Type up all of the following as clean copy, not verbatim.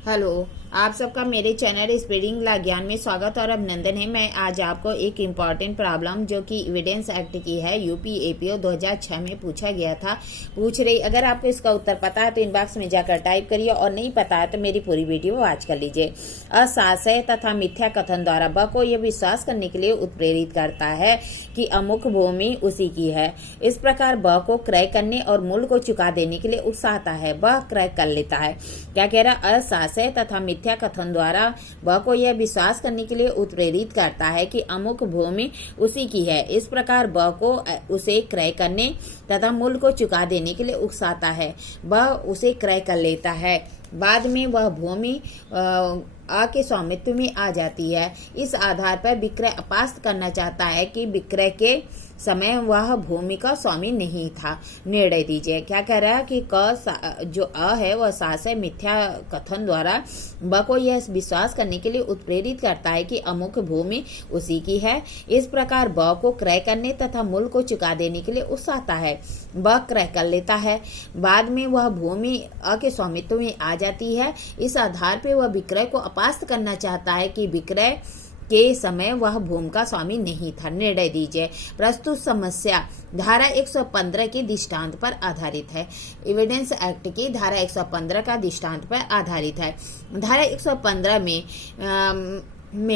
Hello, आप सबका मेरे चैनल स्पीडिंग ला ज्ञान में स्वागत और अभिनंदन है। मैं आज आपको एक इम्पॉर्टेंट प्रॉब्लम जो कि एविडेंस एक्ट की है, यूपी एपीओ 2006 में पूछा गया था, पूछ रही। अगर आपको इसका उत्तर पता है तो इनबॉक्स में जाकर टाइप करिए और नहीं पता है तो मेरी पूरी वीडियो वॉच कर लीजिए। असाशय तथा मिथ्या कथन द्वारा ब को यह विश्वास करने के लिए उत्प्रेरित करता है कि अमुक भूमि उसी की है। इस प्रकार ब को क्रय करने और मूल्य को चुका देने के लिए उकसाता है। ब क्रय कर लेता है। क्या कह रहा? असाशय तथा मिथ्या कथन द्वारा ब को यह विश्वास करने के लिए उत्प्रेरित करता है कि अमुक भूमि उसी की है। इस प्रकार ब को उसे क्रय करने तथा मूल्य को चुका देने के लिए उकसाता है। ब उसे क्रय कर लेता है। बाद में वह भूमि आ के स्वामित्व में आ जाती है। इस आधार पर विक्रय अपास्त करना चाहता है कि विक्रय के समय वह भूमि का स्वामी नहीं था। निर्णय दीजिए। क्या कह रहा है कि जो अ है वह साशय मिथ्या कथन द्वारा ब को यह विश्वास करने के लिए उत्प्रेरित करता है कि अमुक भूमि उसी की है। इस प्रकार ब को क्रय करने तथा मूल्य को चुका देने के लिए उकसाता है। ब क्रय कर लेता है। बाद में वह भूमि अ के स्वामित्व में आ जाती है। इस आधार पर वह विक्रय को अपास्त करना चाहता है कि विक्रय के समय वह भूमि का स्वामी नहीं था। निर्णय दीजिए। प्रस्तुत समस्या धारा 115 के दृष्टांत पर आधारित है। एविडेंस एक्ट की धारा 115 का दृष्टांत पर आधारित है। धारा 115 में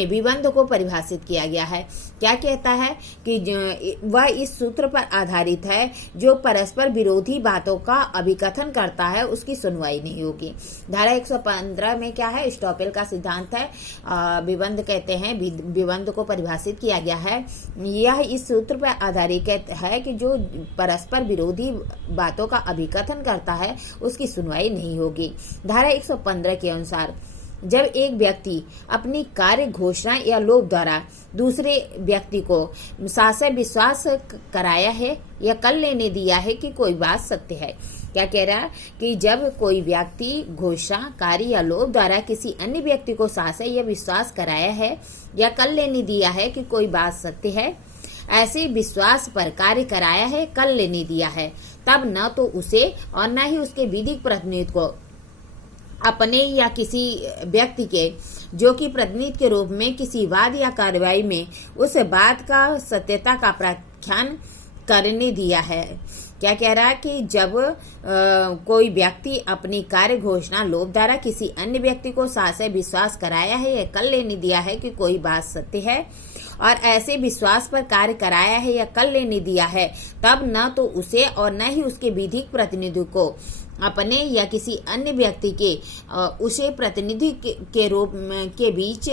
विबंध को परिभाषित किया गया है। क्या कहता है कि वह इस सूत्र पर आधारित है, जो परस्पर विरोधी बातों का अभिकथन करता है उसकी सुनवाई नहीं होगी। धारा 115 में क्या है? स्टॉपेल का सिद्धांत है। विबंध कहते हैं, विबंध को परिभाषित किया गया है। यह इस सूत्र पर आधारित है कि जो परस्पर विरोधी बातों का अभिकथन करता है उसकी सुनवाई नहीं होगी। धारा 115 के अनुसार जब एक व्यक्ति अपनी कार्य घोषणा या लोभ द्वारा दूसरे व्यक्ति को साशय विश्वास कराया है या कर लेने दिया है कि कोई बात सत्य है। क्या कह रहा है कि जब कोई व्यक्ति घोषणा, कार्य या लोभ द्वारा किसी अन्य व्यक्ति को साशय या विश्वास कराया है या कर लेने दिया है कि कोई बात सत्य है, ऐसे विश्वास पर कार्य कराया है, कर लेने दिया है, तब न तो उसे और न ही उसके विधिक प्रतिनिधि को अपने या किसी व्यक्ति के जो कि प्रतिनिधि के रूप में किसी वाद या कार्रवाई में उस बात का सत्यता का प्रख्यान करने दिया है। क्या कह रहा है कि जब कोई व्यक्ति अपनी कार्य घोषणा लोभ द्वारा किसी अन्य व्यक्ति को साशय विश्वास कराया है या कर लेने दिया है कि कोई बात सत्य है और ऐसे विश्वास पर कार्य कराया है या कर लेने दिया है, तब न तो उसे और न ही उसके विधिक प्रतिनिधि को अपने या किसी अन्य व्यक्ति के उसे प्रतिनिधि के रूप के बीच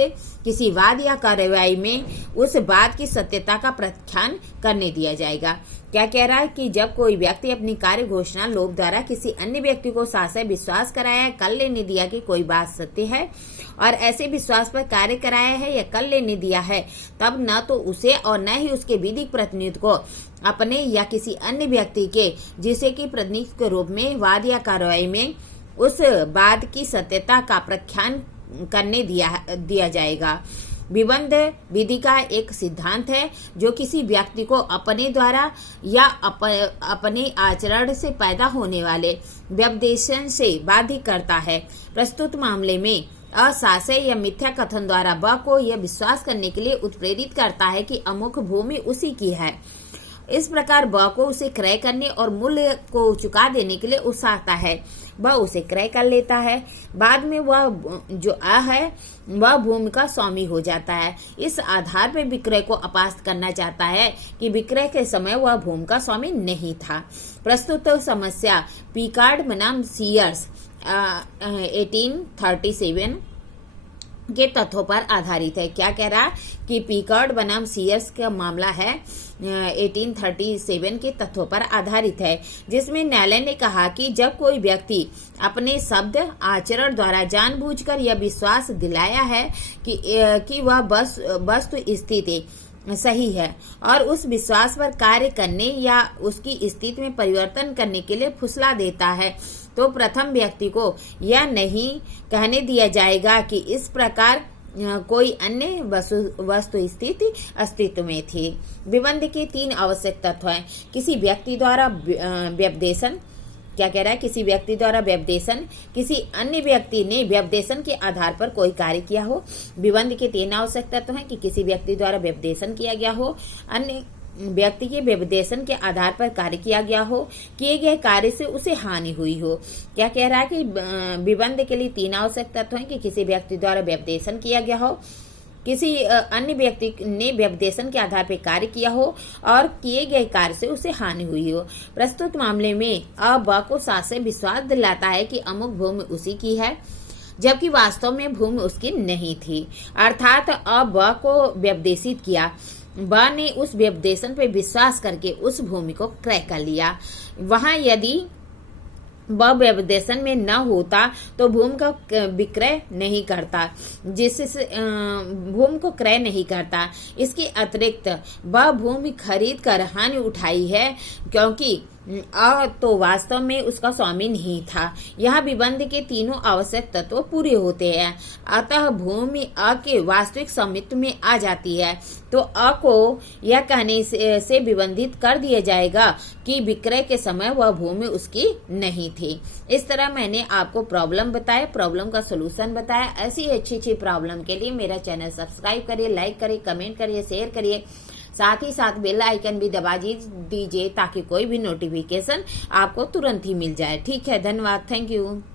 किसी वाद या कार्रवाई में उस बात की सत्यता का प्रख्यान करने दिया जाएगा। क्या कह रहा है कि जब कोई व्यक्ति अपनी कार्य घोषणा लोभ द्वारा किसी अन्य व्यक्ति को साशय विश्वास कराया है, कर लेने दिया कि कोई बात सत्य है और ऐसे विश्वास पर कार्य कराया है या कर लेने दिया है, तब न तो उसे और न ही उसके विधिक प्रतिनिधि को अपने या किसी अन्य व्यक्ति के जिसे कि प्रतिनिधि के रूप में वाद या कार्रवाई में उस बात की सत्यता का प्रख्यान करने दिया जाएगा। विबंध विधि का एक सिद्धांत है जो किसी व्यक्ति को अपने द्वारा या अपने आचरण से पैदा होने वाले व्यपदेशन से बाध्य करता है। प्रस्तुत मामले में असाशय या मिथ्या कथन द्वारा ब को यह विश्वास करने के लिए उत्प्रेरित करता है कि अमुक भूमि उसी की है। इस प्रकार ब को उसे क्रय करने और मूल्य को चुका देने के लिए उकसाता है। ब उसे क्रय कर लेता है। बाद में वह जो अ है वह भूमि का स्वामी हो जाता है। इस आधार पर विक्रय को अपास्त करना चाहता है कि विक्रय के समय वह भूमि का स्वामी नहीं था। प्रस्तुत समस्या पीकार्ड बनाम सीयर्स 1837 के तथ्यों पर आधारित है। क्या कह रहा कि पीकार्ड बनाम सीयर्स का मामला है 1837 के तथ्यों पर आधारित है, जिसमें न्यायालय ने कहा कि जब कोई व्यक्ति अपने शब्द आचरण द्वारा जानबूझकर यह विश्वास दिलाया है कि वह वस्तु स्थिति सही है और उस विश्वास पर कार्य करने या उसकी स्थिति में परिवर्तन करने के लिए फुसला देता है, तो प्रथम व्यक्ति को यह नहीं कहने दिया जाएगा कि इस प्रकार कोई अन्य वस्तु स्थिति अस्तित्व में थी। विबंध के 3 आवश्यक तत्व हैं। किसी व्यक्ति द्वारा व्यपदेशन, क्या कह रहा है, किसी व्यक्ति द्वारा व्यपदेशन, किसी अन्य व्यक्ति ने व्यपदेशन के आधार पर कोई कार्य किया हो। विबंध के 3 आवश्यक तत्व हैं कि किसी व्यक्ति द्वारा व्यपदेशन किया गया हो, अन्य व्यक्ति के व्यपदेशन के आधार पर कार्य किया गया हो, किए गए कार्य से उसे हानि हुई हो। क्या कह रहा है कि विबंध के लिए 3 आवश्यक तत्व हैं कि किसी व्यक्ति द्वारा व्यपदेशन किया गया हो, किसी अन्य व्यक्ति ने व्यपदेशन के आधार पर कार्य किया हो और किए गए कार्य से उसे हानि हुई हो। प्रस्तुत मामले में अ ब को साथ से विश्वास दिलाता है कि अमुक भूमि उसी की है, जबकि वास्तव में भूमि उसकी नहीं थी। अर्थात अ ब को व्यपदेशित किया, ब ने उस व्यपदेशन पर विश्वास करके उस भूमि को क्रय कर लिया। वहां यदि ब व्यपदेशन में न होता तो भूमि का विक्रय नहीं करता, जिससे भूमि को क्रय नहीं करता। इसके अतिरिक्त ब भूमि खरीद कर हानि उठाई है, क्योंकि तो वास्तव में उसका स्वामी नहीं था। यहाँ विबंध के 3 आवश्यक तत्व पूरे होते हैं, अतः भूमि अ के वास्तविक स्वामित्व में आ जाती है। तो अ को यह कहने से विबंधित कर दिया जाएगा कि विक्रय के समय वह भूमि उसकी नहीं थी। इस तरह मैंने आपको प्रॉब्लम बताया, प्रॉब्लम का सोल्यूशन बताया। ऐसी अच्छी प्रॉब्लम के लिए मेरा चैनल सब्सक्राइब करिए, लाइक करिए, कमेंट करिए, शेयर करिए, साथ ही साथ बेल आइकन भी दबा दीजिए ताकि कोई भी नोटिफिकेशन आपको तुरंत ही मिल जाए। ठीक है, धन्यवाद, थैंक यू।